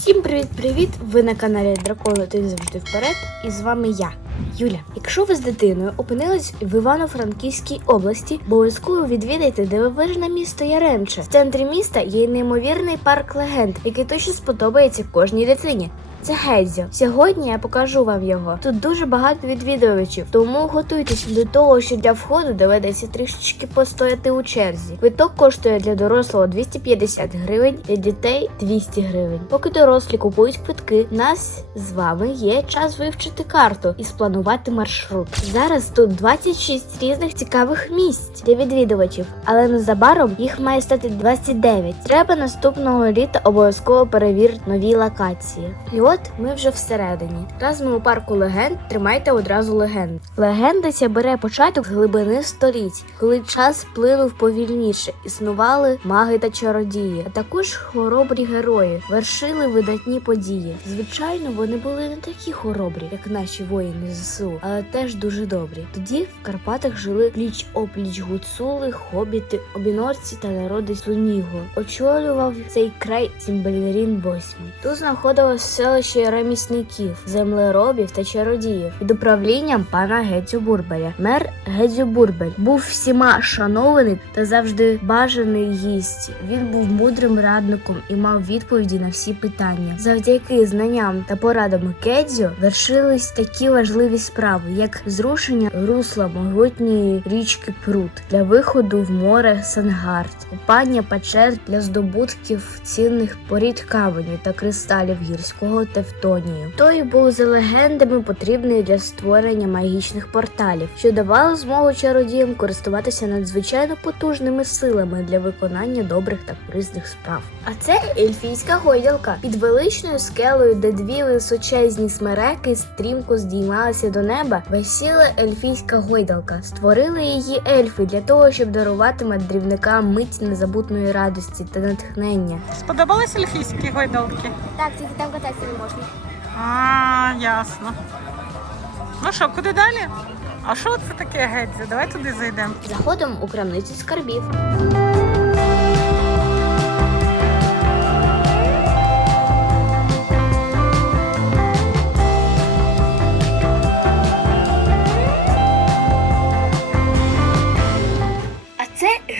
Всім привіт-привіт! Ви на каналі Дракони Ти завжди вперед. І з вами я, Юля. Якщо ви з дитиною опинились в Івано-Франківській області, обов'язково відвідайте дивовижне місто Яремче. В центрі міста є неймовірний парк легенд, який точно сподобається кожній дитині. Це Гедзьо. Сьогодні я покажу вам його. Тут дуже багато відвідувачів, тому готуйтесь до того, що для входу доведеться трішечки постояти у черзі. Квиток коштує для дорослого 250 гривень, для дітей 200 гривень. Поки дорослі купують квитки, нас з вами є час вивчити карту і спланувати маршрут. Зараз тут 26 різних цікавих місць для відвідувачів, але незабаром їх має стати 29. Треба наступного літа обов'язково перевірити нові локації. І от ми вже всередині. Раз ми у парку легенд, тримайте одразу легенд. Легенда ця бере початок з глибини століть, коли час плинув повільніше, існували маги та чародії, а також хоробрі герої, вершили видатні події. Звичайно, вони були не такі хоробрі, як наші воїни ЗСУ, але теж дуже добрі. Тоді в Карпатах жили пліч опліч гуцули, хобіти, обінорці та народи Суніго. Очолював цей край Цімбалерін восьмий. Тут знаходилось селище ремісників, землеробів та чародіїв під управлінням пана Гетзю Бурбеля. Мер Гетзю Бурбель був всіма шанований та завжди бажаний гість. Він був мудрим радником і мав відповіді на всі питання. Завдяки знанням та порадам Гетзю вершились такі важливі справи, як зрушення русла могутньої річки Прут для виходу в море Сангард, купання печер для здобутків цінних порід каменю та кристалів гірського тевтонію. Той був за легендами потрібний для створення магічних порталів, що давало змогу чародіям користуватися надзвичайно потужними силами для виконання добрих та корисних справ. А це ельфійська гойдалка під величною скелею, де дві височезні смереки стрімко здіймалися до неба. Весіла ельфійська гойдалка. Створили її ельфи для того, щоб дарувати мандрівникам мить незабутної радості та натхнення. Сподобались ельфійські гойдалки? Так, тільки там кататися можна. А, ясно. Ну що, куди далі? А що це таке Гедзя? Давай туди зайдемо. Заходимо у крамницю скарбів.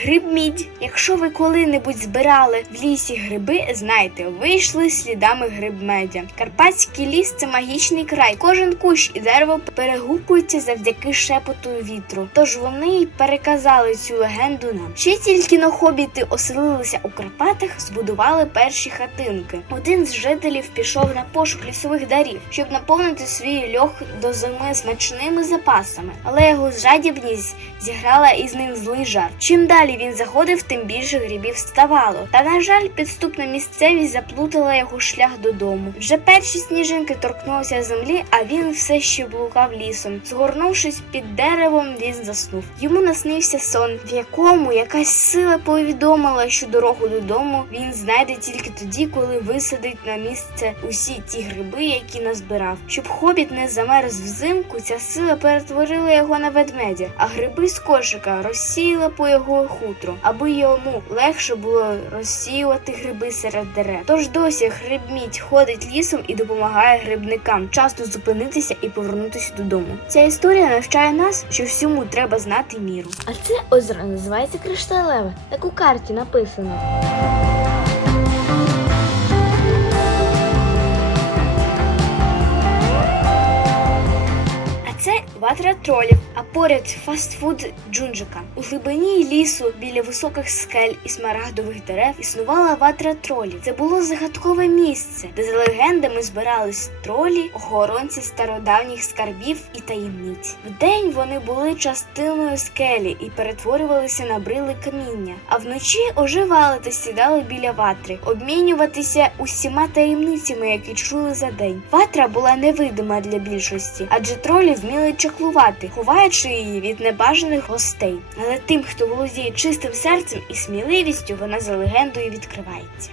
Це гриб мідь. Якщо ви коли-небудь збирали в лісі гриби, знайте, вийшли слідами гриб медя. Карпатський ліс це магічний край. Кожен кущ і дерево перегукується завдяки шепоту вітру. Тож вони й переказали цю легенду нам. Ще тільки но хобіти оселилися у Карпатах, збудували перші хатинки. Один з жителів пішов на пошук лісових дарів, щоб наповнити свій льох до зими смачними запасами, але його жадібність зіграла із ним злий жарт. Чим далі він заходив, тим більше грибів ставало. Та на жаль, підступна місцевість заплутала його шлях додому. Вже перші сніжинки торкнулися землі, а він все ще блукав лісом. Згорнувшись під деревом, він заснув. Йому наснився сон, в якому якась сила повідомила, що дорогу додому він знайде тільки тоді, коли висадить на місце усі ті гриби, які назбирав. Щоб хобіт не замерз взимку, ця сила перетворила його на ведмедя, а гриби з кошика розсіяла по його хутру, аби йому легше було розсіювати гриби серед дерев. Тож досі грибмідь ходить лісом і допомагає грибникам часто зупинитися і повернутися додому. Ця історія навчає нас, що всьому треба знати міру. А це озеро називається Кришталеве. Так у карті написано. А це ватра тролів, а поряд фастфуд Джунджика. У глибині лісу біля високих скель і смарагдових дерев існувала ватра тролів. Це було загадкове місце, де за легендами збирались тролі, охоронці стародавніх скарбів і таємниць. Вдень вони були частиною скелі і перетворювалися на брили каміння, а вночі оживали та сідали біля ватри, обмінюватися усіма таємницями, які чули за день. Ватра була невидима для більшості, адже тролі вміли чаклувати, ховаючи її від небажаних гостей. Але тим, хто володіє чистим серцем і сміливістю, вона за легендою відкривається.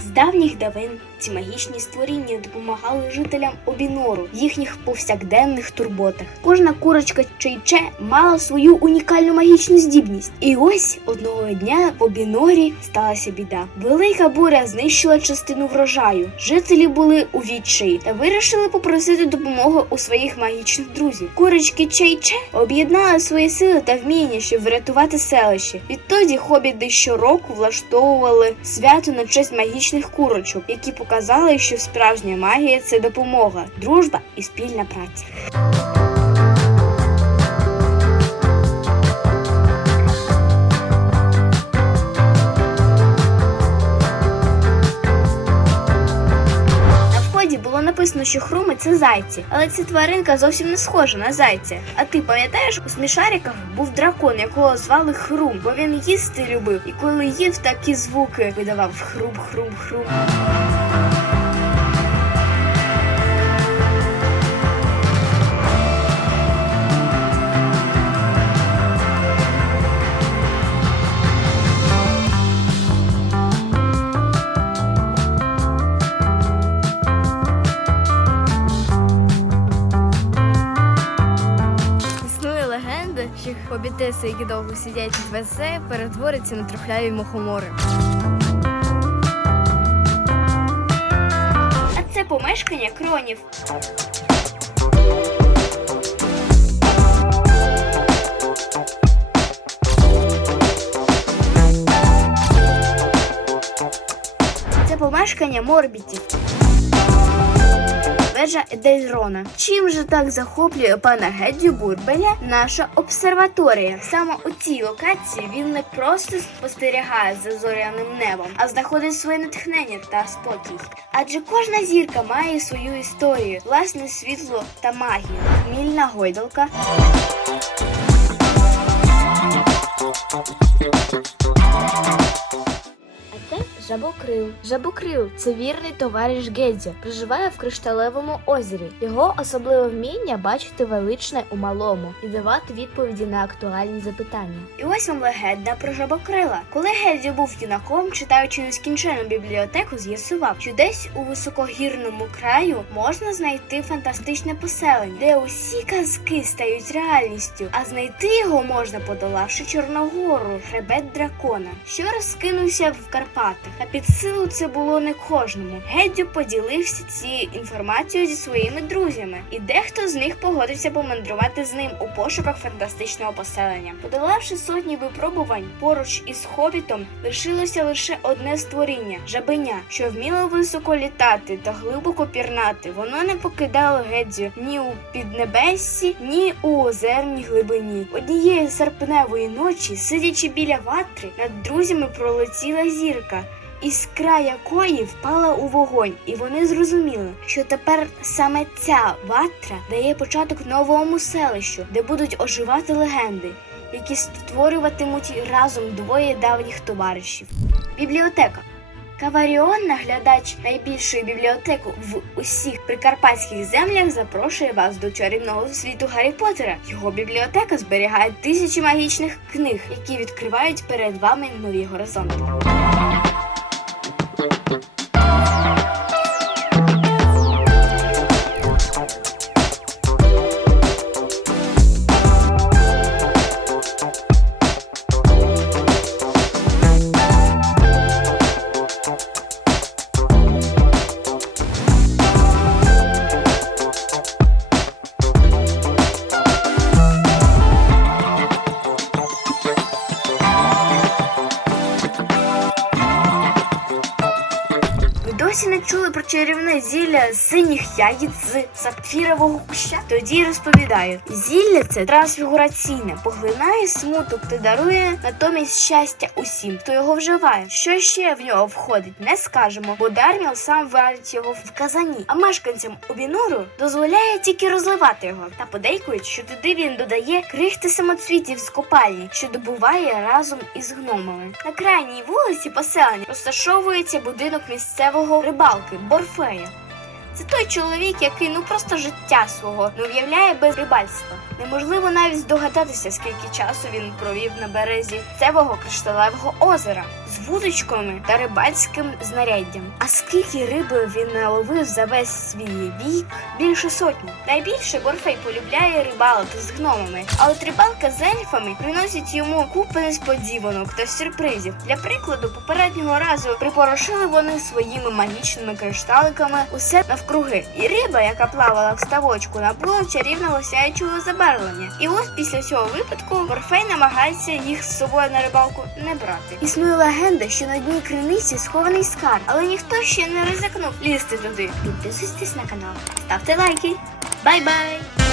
З давніх давин ці магічні створіння допомагали жителям Обінору в їхніх повсякденних турботах. Кожна курочка Чейче мала свою унікальну магічну здібність. І ось одного дня в Обінорі сталася біда. Велика буря знищила частину врожаю. Жителі були у відчаї та вирішили попросити допомоги у своїх магічних друзів. Курочки Чейче об'єднали свої сили та вміння, щоб врятувати селище. Відтоді хобіти щороку влаштовували свято на честь магічних курочок, які показали, що справжня магія це допомога, дружба і спільна праця. Було написано, що хруми це зайці, але ця тваринка зовсім не схожа на зайця. А ти пам'ятаєш, у смішариках був дракон, якого звали Хрум, бо він їсти любив, і коли їв, такі звуки видавав хрум, легенда, що які довго сидять в весе, перетворяться на трухляві мухомори. А це помешкання кронів. Це помешкання морбітів. Вежа Едельрона. Чим же так захоплює пана Геддю Бурбеля наша обсерваторія? Саме у цій локації він не просто спостерігає за зоряним небом, а знаходить своє натхнення та спокій. Адже кожна зірка має свою історію, власне світло та магію. Мільна гойдалка. Жабокрил. Жабокрил це вірний товариш Гедзя, проживає в кришталевому озері. Його особливе вміння бачити величне у малому і давати відповіді на актуальні запитання. І ось вам легенда про жабокрила. Коли Гедзя був юнаком, читаючи нескінчену бібліотеку, з'ясував, що десь у високогірному краю можна знайти фантастичне поселення, де усі казки стають реальністю, а знайти його можна, подолавши Чорногору, хребет дракона, що розкинувся в Карпатах. А під силу це було не кожному. Геддю поділився цією інформацією зі своїми друзями, і дехто з них погодився помандрувати з ним у пошуках фантастичного поселення. Подолавши сотні випробувань, поруч із хобітом лишилося лише одне створіння жабеня, що вміло високо літати та глибоко пірнати. Воно не покидало Гедзю ні у піднебессі, ні у озерній глибині. Однієї серпневої ночі, сидячи біля ватри, над друзями пролетіла зірка. Іскра якої впала у вогонь, і вони зрозуміли, що тепер саме ця ватра дає початок новому селищу, де будуть оживати легенди, які створюватимуть разом двоє давніх товаришів. Бібліотека. Каваріон, наглядач найбільшої бібліотеки в усіх прикарпатських землях, запрошує вас до чарівного світу Гаррі Поттера. Його бібліотека зберігає тисячі магічних книг, які відкривають перед вами нові горизонти. Thank you. Зілля з синіх ягід з сапфірового куща? Тоді розповідаю. Зілля це трансфігураційне, поглинає смуток та дарує натомість щастя усім, хто його вживає. Що ще в нього входить, не скажемо, бо Дарміл сам варить його в казані, а мешканцям Обінору дозволяє тільки розливати його. Та подейкують, що туди він додає крихти самоцвітів з копальні, що добуває разом із гномами. На крайній вулиці поселення розташовується будинок місцевого рибалки Борфея. Це той чоловік, який ну просто життя свого не уявляє без рибальства. Неможливо навіть здогадатися, скільки часу він провів на березі цевого кришталевого озера з вудочками та рибальським знаряддям. А скільки риби він наловив за весь свій вік? Більше сотні. Найбільше Борфей полюбляє рибалити з гномами. А от рибалка з ельфами приносить йому купи несподіванок та сюрпризів. Для прикладу, попереднього разу припорошили вони своїми магічними кришталиками усе навкруги. І риба, яка плавала в ставочку, набула чарівного сяючого забарвлення. І ось після цього випадку Морфей намагається їх з собою на рибалку не брати. Існує легенда, що на дні криниці схований скарб, але ніхто ще не ризикнув лізти туди. Підписуйтесь на канал, ставте лайки. Бай-бай!